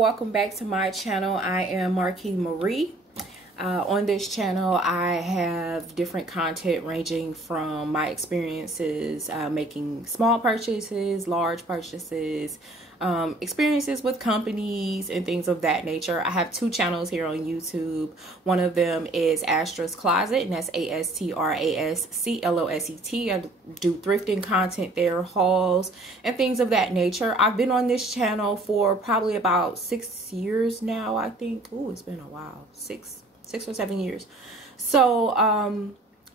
welcome back to my channel. I am Marquis Marie. On this channel I have different content ranging from my experiences making small purchases, large purchases, experiences with companies and things of that nature. I have two channels here on YouTube. One of them is Astra's Closet, and that's ASTRASCLOSET. I do thrifting content there, hauls, and things of that nature. I've been on this channel for probably about 6 years now, I think. Oh, it's been a while. Six or 7 years. So,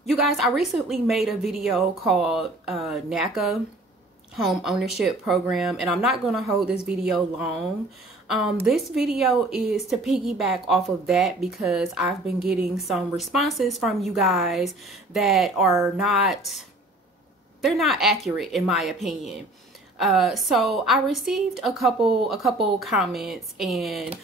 you guys, I recently made a video called NACA Home Ownership Program, and I'm not going to hold this video long. This video is to piggyback off of that because I've been getting some responses from you guys that are they're not accurate in my opinion. So I received a couple comments, and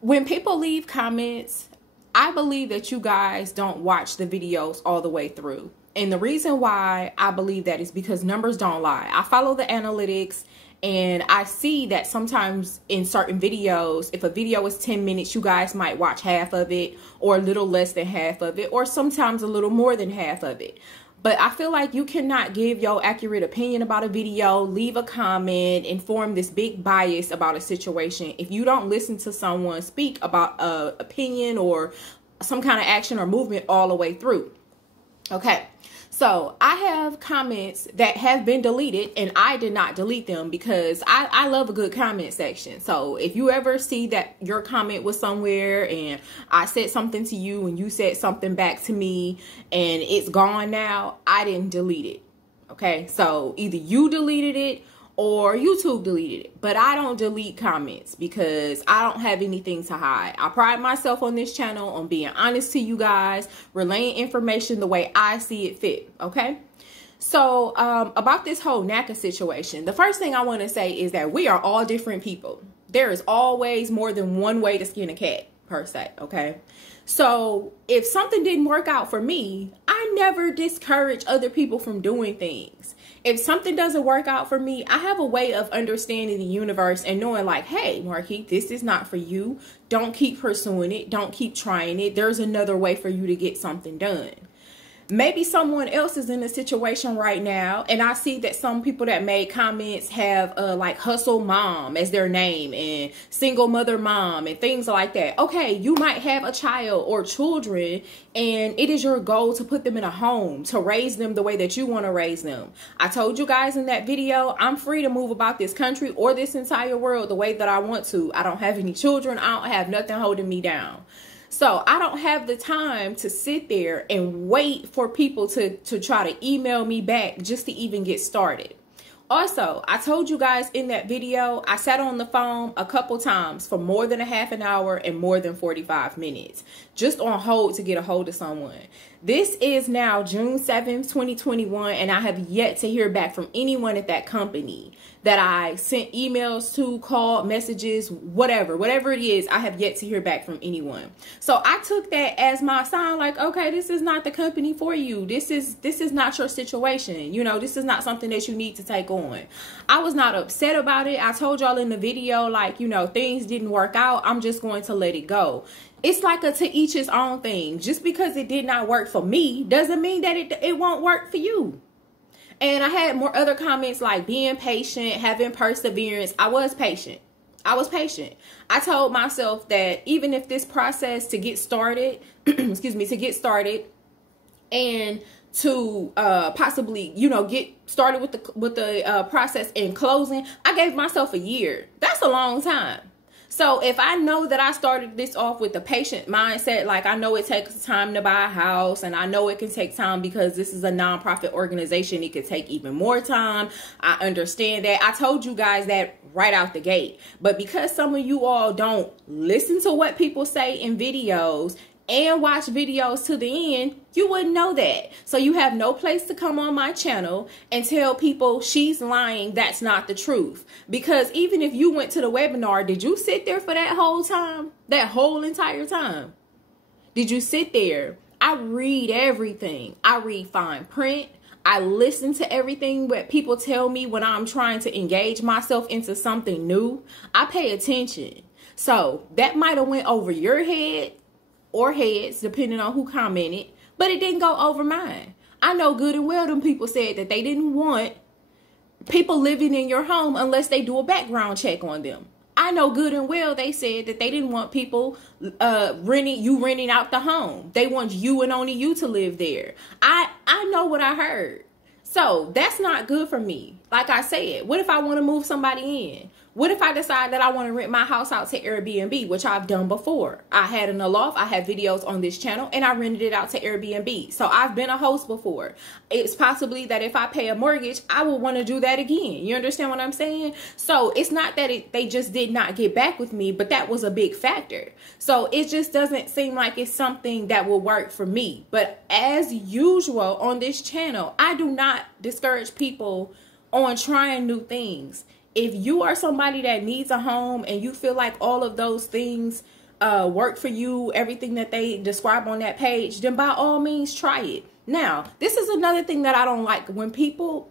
when people leave comments, I believe that you guys don't watch the videos all the way through. And the reason why I believe that is because numbers don't lie. I follow the analytics, and I see that sometimes in certain videos, if a video is 10 minutes, you guys might watch half of it, or a little less than half of it, or sometimes a little more than half of it. But I feel like you cannot give your accurate opinion about a video, leave a comment, and form this big bias about a situation if you don't listen to someone speak about an opinion or some kind of action or movement all the way through. Okay, so I have comments that have been deleted, and I did not delete them because I love a good comment section. So if you ever see that your comment was somewhere and I said something to you and you said something back to me and it's gone now, I didn't delete it. Okay, so either you deleted it or YouTube deleted it, but I don't delete comments because I don't have anything to hide. I pride myself on this channel on being honest to you guys, relaying information the way I see it fit, okay? So about this whole NACA situation, the first thing I want to say is that we are all different people. There is always more than one way to skin a cat, per se, okay? So if something didn't work out for me, I never discourage other people from doing things. If something doesn't work out for me, I have a way of understanding the universe and knowing like, hey, Marquis, this is not for you. Don't keep pursuing it. Don't keep trying it. There's another way for you to get something done. Maybe someone else is in a situation right now, and I see that some people that made comments have like hustle mom as their name and single mother mom and things like that. Okay, you might have a child or children, and it is your goal to put them in a home, to raise them the way that you want to raise them. I told you guys in that video, I'm free to move about this country or this entire world the way that I want to. I don't have any children. I don't have nothing holding me down. So I don't have the time to sit there and wait for people to try to email me back just to even get started. Also, I told you guys in that video, I sat on the phone a couple times for more than a half an hour and more than 45 minutes, just on hold to get a hold of someone. This is now June 7th, 2021, and I have yet to hear back from anyone at that company that I sent emails to, called, messages, whatever it is. I have yet to hear back from anyone. So I took that as my sign, like, okay, this is not the company for you. This is not your situation. You know, this is not something that you need to take on. I was not upset about it. I told y'all in the video, like, you know, things didn't work out. I'm just going to let it go. It's like a to each his own thing. Just because it did not work for me doesn't mean that it won't work for you. And I had more other comments like being patient, having perseverance. I was patient. I told myself that even if this process to get started, excuse me, to get started and to possibly, you know, get started with the process and closing, I gave myself a year. That's a long time. So if I know that I started this off with a patient mindset, like I know it takes time to buy a house, and I know it can take time because this is a nonprofit organization, it could take even more time. I understand that. I told you guys that right out the gate. But because some of you all don't listen to what people say in videos and watch videos to the end, you wouldn't know that. So you have no place to come on my channel and tell people she's lying, that's not the truth. Because even if you went to the webinar, did you sit there for that whole time? That whole entire time? Did you sit there? I read everything. I read fine print. I listen to everything that people tell me when I'm trying to engage myself into something new. I pay attention. So that might have went over your head or heads, depending on who commented, but it didn't go over mine. I know good and well them people said that they didn't want people living in your home unless they do a background check on them. I know good and well they said that they didn't want people renting out the home. They want you and only you to live there. I know what I heard. So that's not good for me. Like I said, what if I want to move somebody in? What if I decide that I want to rent my house out to Airbnb, which I've done before? I had in a loft, I have videos on this channel, and I rented it out to Airbnb. So I've been a host before. It's possibly that if I pay a mortgage, I will want to do that again. You understand what I'm saying? So it's not that they just did not get back with me, but that was a big factor. So it just doesn't seem like it's something that will work for me. But as usual on this channel, I do not discourage people on trying new things. If you are somebody that needs a home and you feel like all of those things work for you, everything that they describe on that page, then by all means try it. Now, this is another thing that I don't like, when people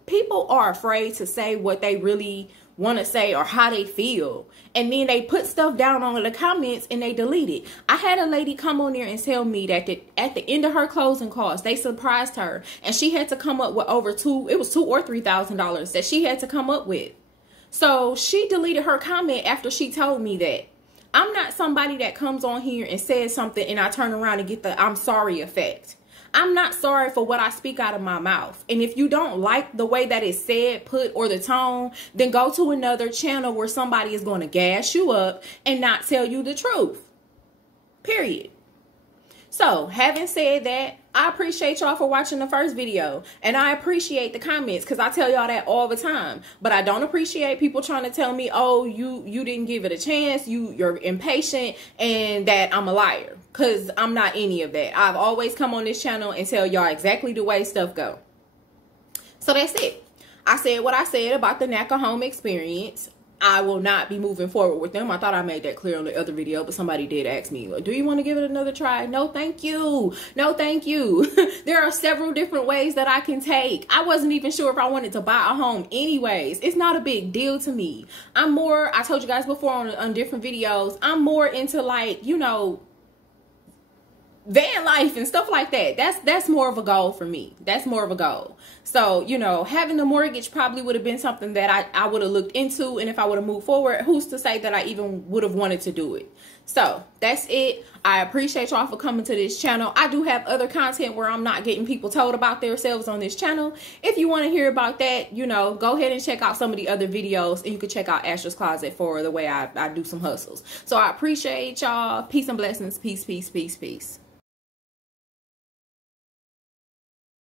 are afraid to say what they really want to say or how they feel, and then they put stuff down on the comments and they delete it. I had a lady come on there and tell me that at the end of her closing costs, they surprised her and she had to come up with over $2,000 or $3,000 that she had to come up with. So she deleted her comment after she told me that. I'm not somebody that comes on here and says something and I turn around and get the I'm sorry effect. I'm not sorry for what I speak out of my mouth. And if you don't like the way that it's said, put, or the tone, then go to another channel where somebody is going to gas you up and not tell you the truth. Period. So, having said that, I appreciate y'all for watching the first video. And I appreciate the comments because I tell y'all that all the time. But I don't appreciate people trying to tell me, oh, you didn't give it a chance, you're impatient, and that I'm a liar. Because I'm not any of that. I've always come on this channel and tell y'all exactly the way stuff go. So that's it. I said what I said about the NACA home experience. I will not be moving forward with them. I thought I made that clear on the other video, but somebody did ask me, do you want to give it another try? No, thank you. No, thank you. There are several different ways that I can take. I wasn't even sure if I wanted to buy a home anyways. It's not a big deal to me. I told you guys before on different videos, I'm more into, like, you know, van life and stuff like that. That's more of a goal for me. That's more of a goal. So, you know, having a mortgage probably would have been something that I would have looked into, and if I would have moved forward, who's to say that I even would have wanted to do it. So that's it. I appreciate y'all for coming to this channel. I do have other content where I'm not getting people told about themselves on this channel. If you want to hear about that, you know, go ahead and check out some of the other videos, and you can check out Astra's Closet for the way I do some hustles. So I appreciate y'all. Peace and blessings. Peace, peace, peace, peace.